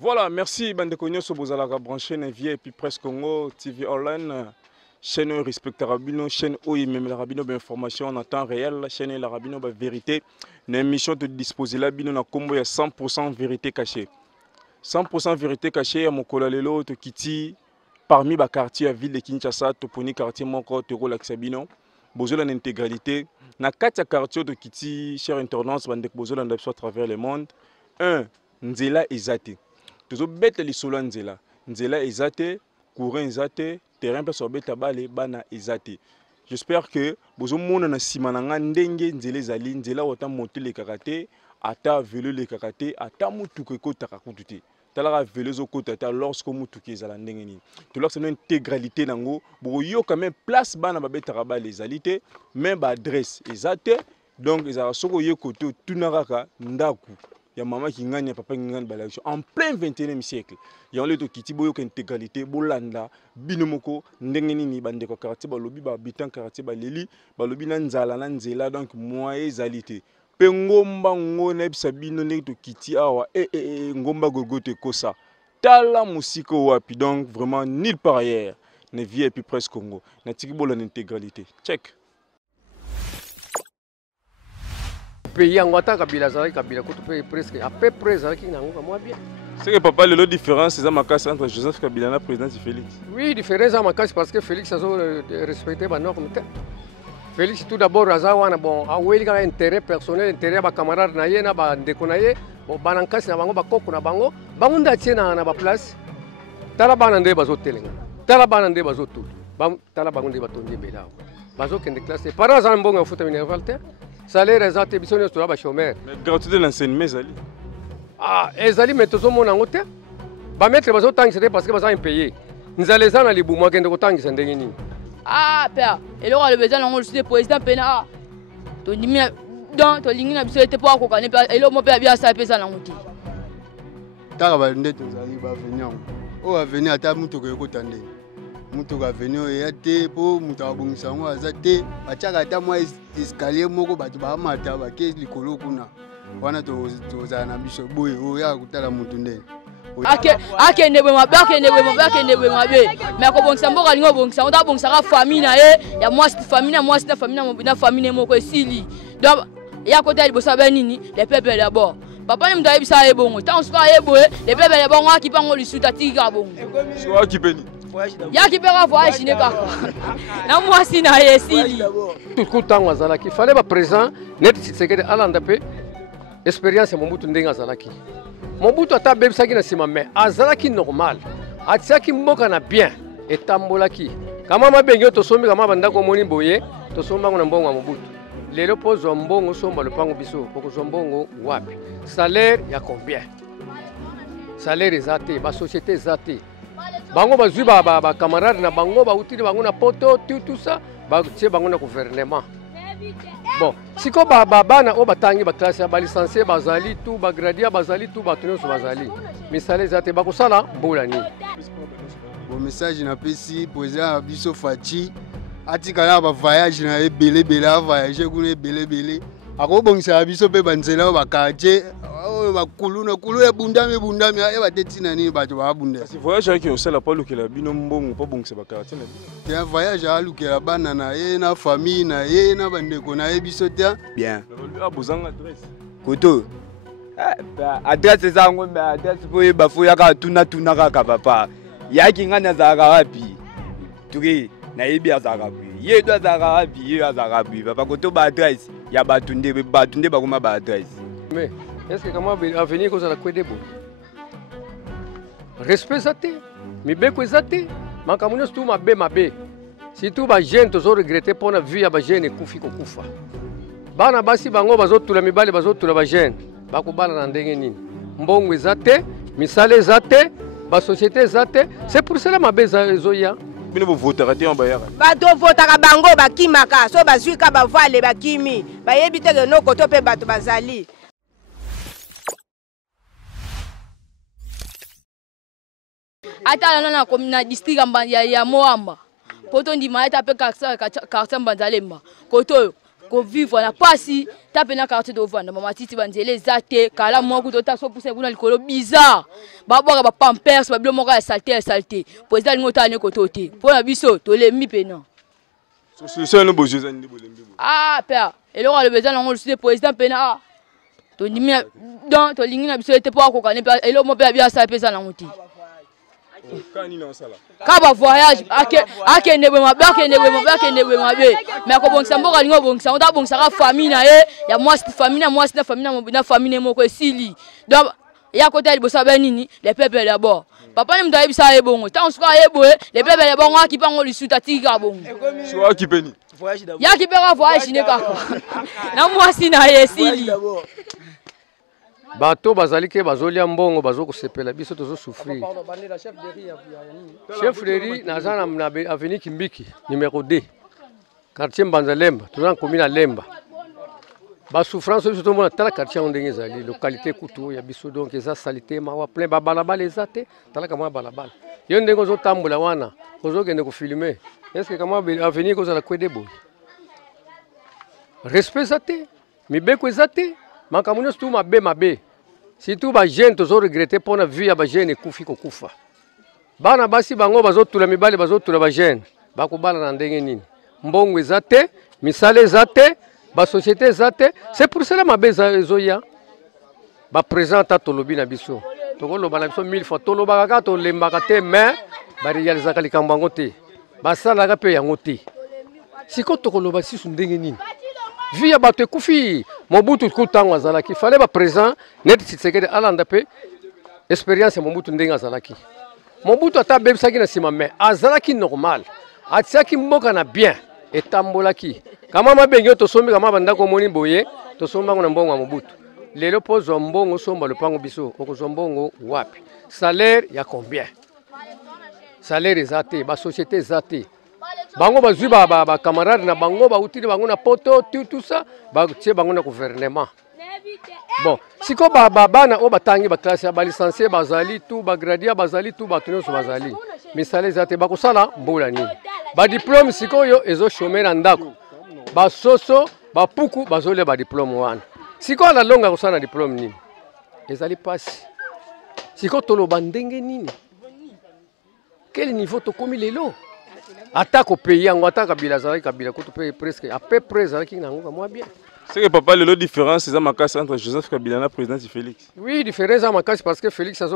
Voilà, merci Bande Konyo Sobozalaka branché Nevie et puis Presse Congo TV Online. Chaîne respectable, chaîne où il même la rabino d'information en temps réel, chaîne la rabino de vérité. Une émission de disposer la bino na combo ya 100% vérité cachée. 100% vérité cachée à mon kolalelo to kiti parmi ba quartier à ville de Kinshasa to poni quartier mon côté relax bino. Besoin d'intégralité. Na quatre quartier de kiti cher internaute bande besoin d'absor à travers le monde. 1 nzela ezate. Toujours bête les solos nzela. Nzela ezate, courant ezate. Terrain peut sobeta bale bana ezate. J'espère que bozo mona na simananga ndenge nzele zali nzela wata monter les karaté ata vélo les karaté ata mutuko ko takakutute. Talara vélo zo ko tata lorsque mutuko ezala ndenge ni. To lorsque une intégralité nango bo yo quand même place bana babeta bale ezalité même ba adresse ezate donc ezala soko yo koto tunaraka ndaku. Il y a maman qui gagne, papa qui gagne en plein 21e siècle. Il y a un autre qui tiboyo intégralité, bolanda, binomoko, ndengeni ni bande ko quartier balobi ba habitant quartier ba leli, balobi nanzala nanzela donc moyen zalité. Pengomba ngone bisabino ne to kiti awa ngomba gogote kosa. Tala musiko wapi donc vraiment nulle part ailleurs. Ne vie et puis presque Congo. Na tikibolo intégralité. Check. Pays en Ouattara, Kabila Zara, Kabila Koutou, presque à peu près Zara qui n'a pas moins bien. C'est que papa, le différence, c'est ma casse entre Joseph Kabila et le président Félix. Oui, différence à ma casse parce que Félix a respecté ma norme. Félix, tout d'abord, Azawana, bon, a eu un intérêt personnel, intérêt à camarade naye, na ba déconaye, bon, banankas na bango, ba koko na bango, bangunda tiena na ba place, talabanande bazo telenga, talabanande bazo tout, talabanande batonde bela, bazo kende classe. Par exemple, bon, on fout une révolte. Salaire exact, bisous sur la chômeur. Mais gratuité de l'enseignement, Zali. Ah, Zali, mais tout le monde en hôtel. Bah mettre les autres c'est parce que vous avez payé. Nous allons aller les boumons qui ont autant que c'est ndengeni. Ah, père, et là, le besoin on le président Pena. Tu dis mais dans ton ligne na biso était pas ko kané et là mon père bien ça pesa na muti. Tara ba ndete Zali ba venir. O va venir ata muto ko tande. Mutu ka venir yate po mutu abongisa ngo azate achaka ata mwa escalier moko bato ba mata ba ke likolo kuna wana to za na biso boye o ya kutala mutu ndeni ake ndebwe mabe mais ko bongisa mboka lingo bongisa on ta bongisa ka famille na ye ya mwasi famille na mwasi na famille moko esili donc ya côté ya bosa ba nini les peuples d'abord papa ni mtaye bisa ye bongo tant suka ye boye les peuples d'abord ngaki pango lisuta tika bongo soit qui peni ya qui peut avoir chine kaka na mwasi na ye esili tout temps azalaki fallait ba présent net sekete alanda pe expérience Mobutu ndenga azalaki Mobutu ata bebisaki na sima mais azalaki normal atisaki mboka na bien etambolaki kama mabengi to sombi kama bandako moni boye to somba na mbongo Mobutu lelo pozo mbongo somba le pango biso poko zombongo wapi salaire ya combien salaire ezate ba société ezate bango bazui ba camarade na bango ba utili bango na poto tout ça ba tie bango na gouvernement bon siko bana o batangi ba classe ba licencié bazali tout ba gradia bazali tout ba tuno so bazali misale zate ba kosala mbola ni bon message na pesi président biso Fachi atikala ba voyage na ebele voyager kuna ebele akobongisa biso pe banzela ba quartier bakulu ya bundami e batetina nini bato ba bunda si voyage qui osala pas lukela bino mbongo po bongisa ba quartier na bino ya voyage a lukela bana na ye na famille na ye na bandeko na ye biso te bien a besoin adresse koto adresse zango mais adresse boye bafoya ka tuna kaka papa yaki ngana za wapi tuki na yebi azaka bui ye do azaka wapi ye azaka bui papa koto ba adresse ya batunde ba kuma ba adresse mais est-ce que comment avenir cause la kwedebo respect zate mi beko zate makamuno stu mabe si tu ba jeune to zo regretter pour na vie ya ba jeune kufi ko kufa bana basi bango bazotula mibale bazotula ba jeune bakubala na ndenge nini mbongo zate misale zate ba société zate c'est pour cela mabe zoya bino bo votera te en bayara bato votaka bango bakimaka so bazwika bavale bakimi bayebi te no koto pe bato bazali ata na komina district ya Moamba poto ndima ata pe quartier Mbanzalemba koto vivre na pasi ta pena quartier de vendre mama titi banzele zate kala moko to ta so pousser kuna likolo bizarre ba boka ba pampers ba bilo moko ya salté président lingo ta ne koto te pona biso to le mi pena solution no bozo za ndi bolembi ah père et le le besoin ngo le président pena to ndimi donc to lingi na biso ete po ko kane et le mo pe bien ça pesa na nguti Kaba voyage akende bwe mabe mais ko bongisa mboka lingo bongisa on ta bongisa ka famille na ye ya moi na famille moko esili donc ya côté de bossa benini les peuples d'abord papa ni mta yebisa ye bongo tant suka ye boye les peuples d'abord nga ki pango lisuta tika bongo so ki peni ya ki pera voyage ne kaka na mwasi na ye esili bato bazali ke bazolia mbongo bazokosepela biso tozosouffrir chef de riz naza na avenue Kimbiki numéro 2 quartier Mbanza Lemba toza na commune ya Lemba basouffrance biso tomona tala quartier yango ndenge ezali localité kutu ya biso donc eza salité mawa plein babalabala eza te talaka mwa balabala yo ndenge ozotambola wana ozokende kofilme estce kama avenue kozala kwede boye respect eza te mibeko eza te makambo nyonso tu mabe surtout bajeune tozoregrete mpona vie ya bajeune ekufi kokufa bana basi bango bazotula mibale bazotula bajeune bakobala na ndenge nini mbongo eza te misala eza te basociété eza te c'est pour cela mabe ezoya baprésent ata tolobi na biso tokoloba na biso 1000 fois tolobaka kaka tolembaka te mais barealizaka likambo yango te basalaka mpe yango te siko tokoloba sisu ndenge nini vie ya bato ekufi Mobutu kutango azalaki fallait ba présent net Tshisekedi alanda pe expérience ya Mobutu ndenge azalaki Mobutu ata bebisaki na sima mais azalaki normal atiaki mboka na bien etambolaki kama mabengi tosombi kama bandako moni boye tosomba na mbongo ya Mobutu lelo pozo mbongo somba lopango biso okozwa mbongo wapi salaire ya combien salaire ezate ba société ezate bango bazwi ba camarade na bango ba utili bango na poto tout ça ba tie bango na gouvernement bon siko bana o batangi ba classe ba licencié bazali tout ba gradia bazali tout ba tuno so bazali misale zate ba kusala mbula nini ba diplôme siko yo ezo chômer na ndako ba soso ba puku bazole ba diplôme wana siko la longa kusana diplôme nini ezali pasi siko tolo bandenge nini quel niveau to komi lelo Attaque au pays, on attaque à Kabila, Kabila, presque à peu près, c'est que papa, le différence, c'est ma casse entre Joseph Kabila et le président Félix. Oui, différence à ma casse parce que Félix a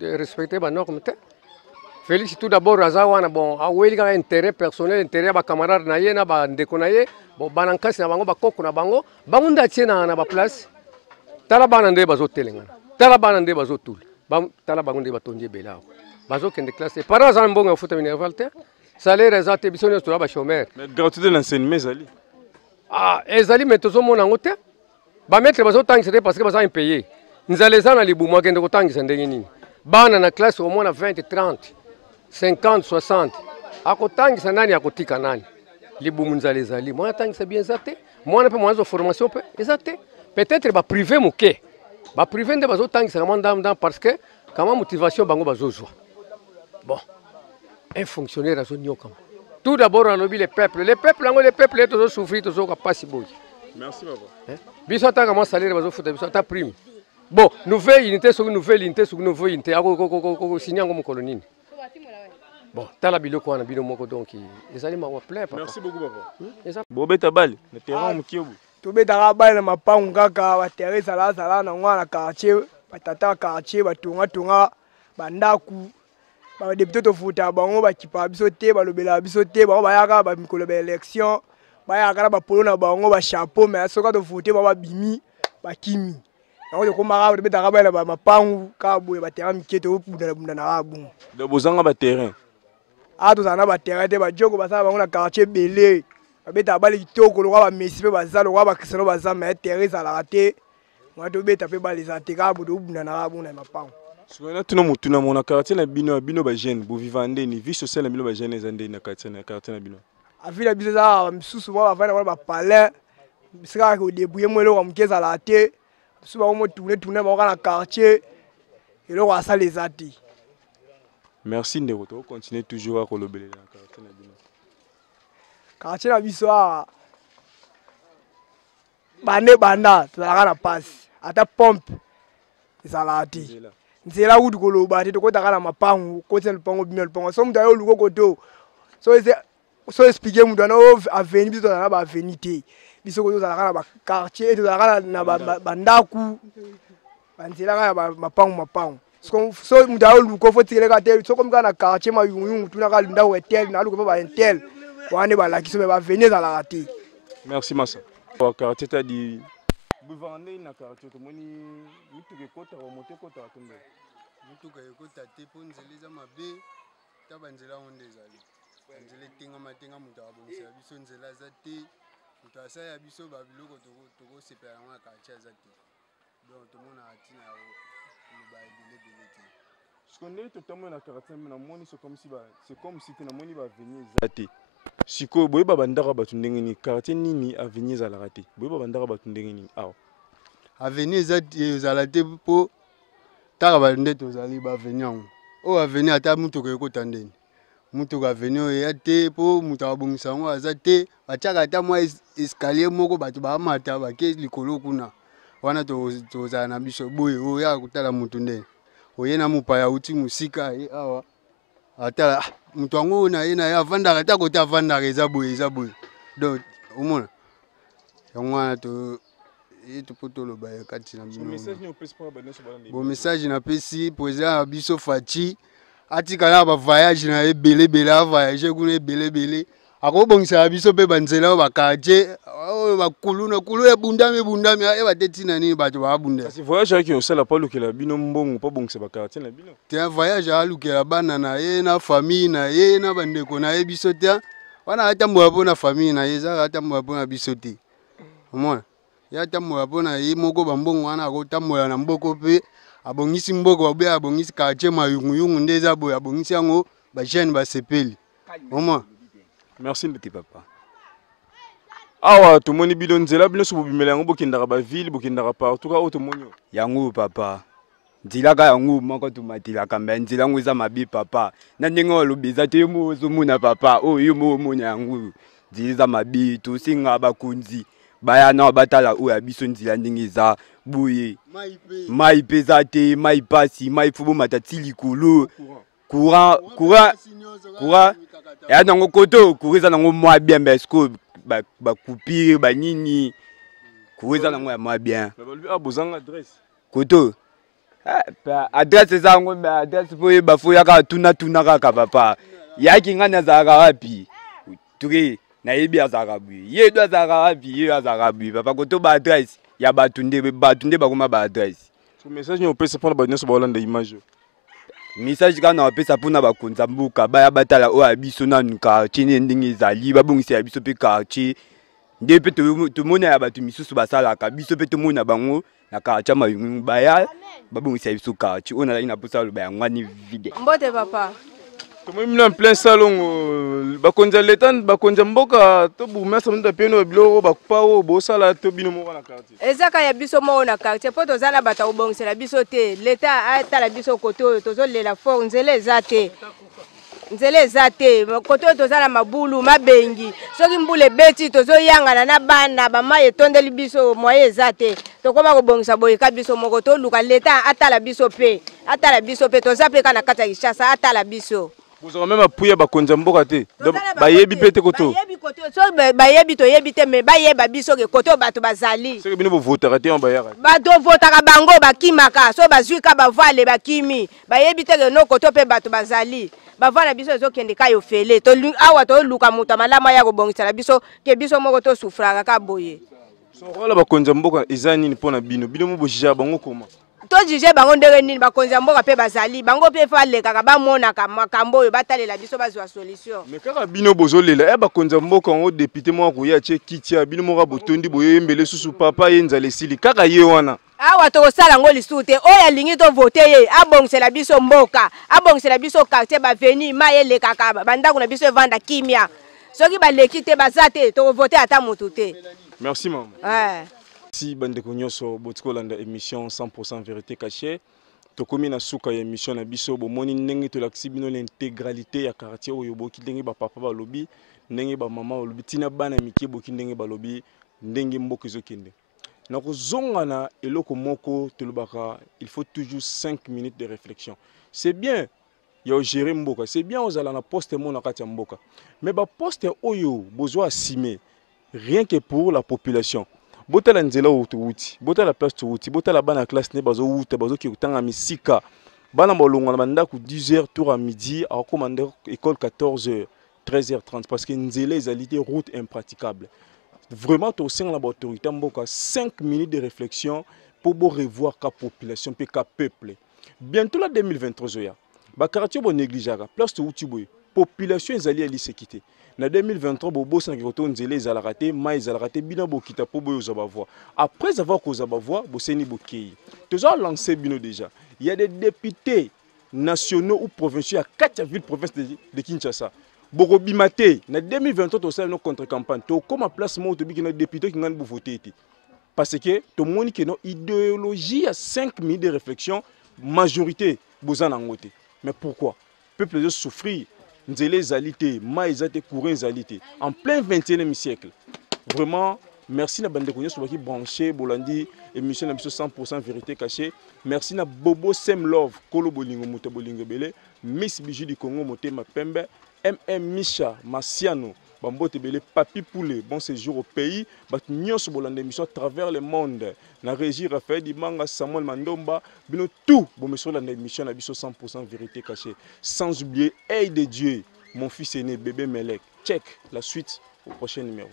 respecté les normes. Félix, tout d'abord, bon, a un intérêt personnel, intérêt à camarade, na ba ndekonaye, bon, banankas na bango, ba koko na bango, bango tiena na ba place. Tala banande bazo telengana, tala banande bazo tout, tala bango batonje belao, bazo kende classe. Par exemple, bon, on fout une révolte. Salaire ezate biso nyonso ba chômeur mais gratuité de l'enseignement ezali ezali mais tozomona ngo te ba maître bazotangisa te parce que baza impayé nzala eza na libumu akende kotangisa ndenge nini bana na classe omona 20 30 50 60 akotangisa nani akotika nani libumu nzala ezali mwana tangisa bien eza te mwana mpe mwana formation mpe eza te peut-être ba privé moke ba privé nde bazotangisa kama ndam parce que kama motivation bango bazozwa bon un fonctionnaire à son yokam. Tout d'abord, on a lobby les peuples, les peuples, ils ont souffert, ils ont pas si beau. Merci, papa. Bisota comment salaire, ils ont foutu, bisota prime. Bon, nouvelle unité sur nouvelle unité sur nouvelle unité, signé comme colonie. Bon, t'as la bilo quoi, on a bilo moko donc, les aliments ont plein. Merci beaucoup, papa. Bobeta bal, le terrain mukiobu. To beta bal na mapangu kaka, ba terrain sala na ngwana quartier, ba tata quartier, ba tunga bandaku. Ba député to futa bango ba kipa biso te ba lobela biso te bango ba yaka ba mikolo ba élection ba yaka ba polo na bango ba chapeau mais soka to futé ba bimi ba kimi bango to komaka ba beta ba ba mapangu ka boye ba terrain miketo bunda na abu de bozanga ba terrain to zana ba terrain te ba joko ba sa bango na quartier belé ba beta ba litoko lo ba Messi pe ba zalo ba Cristiano ba za mais terrain za la raté moi to beta pe ba les ateka bu bunda na abu na mapangu. Souvent, tout le monde na mon quartier na bino ba jeune bo vivande ni vie sociale na bino ba jeune ezande na quartier na bino. A vie la biso za msusu ba va na ba palais bisika ko débrouiller mo le ko mkeza la te msusu ba mo tourner ba na quartier et le ko sa les ati. Merci ndeko to continuer toujours à kolobela na quartier na bino. Quartier na biso bane banda tozalaka na pasi ata pompe ezalaka te nzela kutu koloba te tokotaka na mapangu kotina lupango bima lupango so mutu aye oluka koto so explike mutu ana aveni biso tozala na baaveni te biso koto tozalaka na baquartier tozalaka na bandaku banzela kaka mapangu so mutu aye oluka fo tikeleka te sokomi kaka na quartier mayunguyungu tunaka ndako etel naluka mpe baintel wana balakisi me baaveni ezalaka te. Merci Massa. Quartier t'a dit Bouvandé na quartier tomoni mituke kota wa moto kota tombe. Mituka ekota te po nzela eza mabe ta banzela onde ezali. Nzela tenga matenga mutu abongisa biso nzela za te. Mutu asaya biso ba biloko toko sepela na quartier za te. Donc tomona atina ya ba ebele te. Seconde totalement na quartier na moni c'est comme si tu na moni ba venir za te. Siko boye babandaka batu ndenge ni quartier nini avenir ezalaka te boye babandaka batu ndenge nini awa avenir ezala te mpo taka bande tozali baavenir yango oyo avenir ata mutuka ekota ndeni mutuka avenir oyo eya te mpo mutu abongisa yango aza te batiaka ata mwa escalier moko bato baamata bake likolo kuna wana tozala na biso boye oyo yaka kotala mutu ndeni oye na mopaya auti mosika ye awa atala mutu yango na ye avandaka ta kote avandaka eza boye donc omona yango wana po toloba kati na bino bon message napesi président ya biso Faci atikala na bavoyage na ebelebele avoyage kuna ebelebele akobongisaka biso mpe banzela oyo bakartier oyo bakulu ebundami ayeba te ntina nini bato baabunda kasi voyage ayaki osala mpo alukela bino mbongo mpo abongisa bakartier na bino te voyage alukela bana na ye na famille na ye na bandeko na ye biso te wana atambola mpo na famille na ye ezaka atambola mpo na biso te omona ye atambola mpo na ye moko bambongo wana akotambola na mboko mpe abongisi mboko babe abongisi quartier mayunguyungu nde eza boye abongisi yango bajeune basepeli omona. Merci petit papa. Awa tomoni bino nzela bino so bobimela yango bokendaka ba ville bokendaka partout ka o tomoni yango papa nzela ka yango moko tumatilaka mbe nzela yango eza mabi papa na ndenge olobi eza te mo ozomona papa oyo mo omona yango nzela eza mabi tosenga bakonzi baya na batala oyo ya biso nzela ndenge eza boye mai mpe eza te mai pasi mai fo bomata ti likolo courant ya nango koto kuriza nango mwa bien besko ba coupure ba nini kuriza nango ya mwa bien ba bozanga adresse koto adresse zango mais adresse boye bafo yaka tuna kaka papa yaki ngana azaka wapi tuki na yebi azaka bui ye do azaka wapi ye azaka bui papa koto ba adresse ya batunde bakoma ba adresse so message ni opesa pona ba nyoso ba Hollande image message kana wapesa mpona bakonza mboka baya batala oyo ya biso nanu quartier ndenge ezali babongisa ya biso mpe quartier nde mpe tomona ya bato misusu basalaka biso mpe tomona bango na quartier mayungu baya babongisa ya biso quartier oyo nazali na posa aloba yango wani vide mbote papa tomoni en plein salon bakonza leta bakonza mboka to bourgmestre mutu apeno biloko bakupa oyo bosala to bino moko na quartier ezaka ya biso moko na quartier mpo toza na bato akobongisela biso te leta atala biso kote oyo tozolela fort nzela eza te kote oyo toza na mabulu mabengi soki mbula ebeti tozoyangana na bana bamai etondeli biso moye eza te tokoma kobongisa boyeka biso moko toluka leta atala biso mpe toza mpe ka na kati ya Kinshasa atala biso bozaka meme apuya bakonza mboka te bayebi mpe te koto so bayebi toyebi te me bayeba biso ke kote bato bazali soki bino bovotaka te bayaka bato votaka bango bakimaka so bazwi ka bavale bakimi bayebi te ke no kote mpe bato bazali bavana biso ezokende ka yo fele awa toluka moto malamu ya kobongisela biso ke biso moko tosufraka ka boye sokola bakonza mboka eza nini mpona bino mo bojija bango koma tojije bango ndenge nini bakonzi ya mboka mpe bazali bango mpe balekaka bamonaka makambo oyo batalela biso bazwa solution me kaka bino bozolela bakonzi ya mboka yango depute moko akoya atie kiti ya bino moko botondi boyembele susu papa ye nzala esili kaka ye wana awa tokosala yango lisusu te oyo alingi tovote ye abongisela biso mboka abongisela biso quartier baveni mai elekaka bandako na biso evanda kimia soki baleki te baza te tokovote ata motu te. Merci maman. Si bandeko nyonso botikolanda émission 100% vérité cachée tokomi na suka ya émission na biso bomoni ndenge tolakisi bino l'intégralité ya quartier oyo boki ndenge ba papa balobi ndenge ba mama balobi tina bana mike boki ndenge balobi ndenge mboka ezokende nakozongana eloko moko tolobaka il faut toujours 5 minutes de réflexion. C'est bien yo gérer mboka, c'est bien ozala na poste mo na kati ya mboka, mais ba poste oyo besoin assumer rien que pour la population. Botala nzela outi, botala place outi, botala bana classe ne bazo outa bazo ki utanga misika. Bana bolonga na bandako 10h tour à midi, à commander école 14h, 13h30 parce que nzela ezalité route impraticable. Vraiment to sing la autorité mboka 5 minutes de réflexion pour revoir la population et le peuple. Bientôt la 2023 zoya. Ba quartier bo négligeaka place to outi boy. Population ezali ali sécurité. Na 2023 bo boss na koto nzela ezala raté, ma ezala raté bino bo kita po boyo za bavoa. Après avoir cause bavoa, bo seni bo kei. Tous ont lancé bino déjà. Il y a des députés nationaux ou provinciaux à 4 villes province de Kinshasa. Borobimate, na 2023 to sala no contre campagne. To comme place mo to biki na député qui ngane bo voter. Parce que to moni que no idéologie à 5 minutes de réflexion majorité bozana ngote. Mais pourquoi? Peuple de souffrir. Nzele zalité, maïzate courant zalité. En plein 21e siècle. Vraiment, merci na bande konyo so baki branché bolandi émission na biso 100% vérité cachée. Merci na Bobo Sem Love, Kolo Bolingo Moto Bolingo Bele, Miss Bijou du Congo Motema Pembe, MM Misha Marciano, Bambote Bele, Papi Poulet, bon séjour au pays, bat nyos bolandi émission à travers le monde. Na régie Raphaël Dimanga, Samuel Mandomba, bino tout, bon monsieur la émission na biso 100% vérité cachée. Sans oublier Aide de Dieu, mon fils aîné, bébé Melek. Check la suite au prochain numéro.